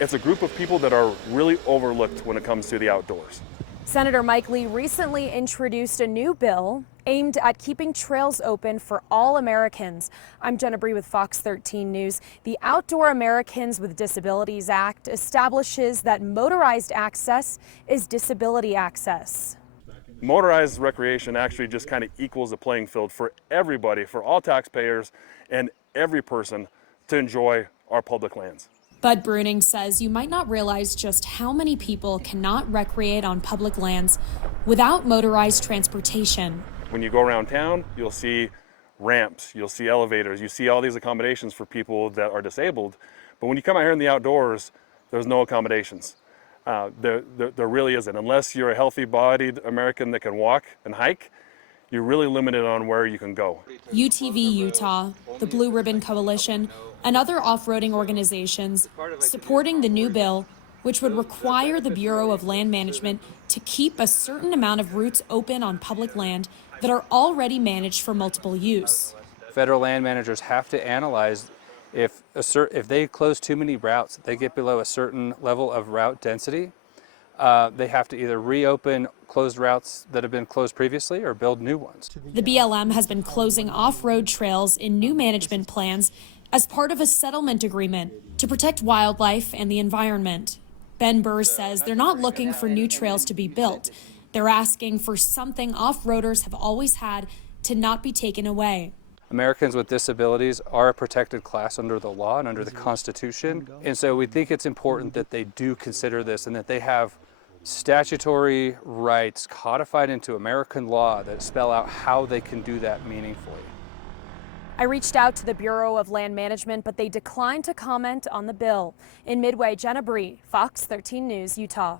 It's a group of people that are really overlooked when it comes to the outdoors. Senator Mike Lee recently introduced a new bill aimed at keeping trails open for all Americans. I'm Jenna Bree with Fox 13 News. The Outdoor Americans with Disabilities Act establishes that motorized access is disability access. Motorized recreation actually just kind of equals the playing field for everybody, for all taxpayers and every person to enjoy our public lands. Bud Bruning says you might not realize just how many people cannot recreate on public lands without motorized transportation. When you go around town, you'll see ramps, you'll see elevators, you see all these accommodations for people that are disabled. But when you come out here in the outdoors, there's no accommodations. There really isn't. Unless you're a healthy-bodied American that can walk and hike, you're really limited on where you can go. UTV Utah, the Blue Ribbon Coalition, and other off-roading organizations supporting the new bill, which would require the Bureau of Land Management to keep a certain amount of routes open on public land that are already managed for multiple use. Federal land managers have to analyze if they close too many routes, they get below a certain level of route density, they have to either reopen closed routes that have been closed previously or build new ones. The BLM has been closing off-road trails in new management plans as part of a settlement agreement to protect wildlife and the environment. Ben Burr says they're not looking for new trails to be built. They're asking for something off-roaders have always had to not be taken away. Americans with disabilities are a protected class under the law and under the Constitution. And so we think it's important that they do consider this and that they have statutory rights codified into American law that spell out how they can do that meaningfully. I reached out to the Bureau of Land Management, but they declined to comment on the bill. In Midway, Jenna Bree, Fox 13 News, Utah.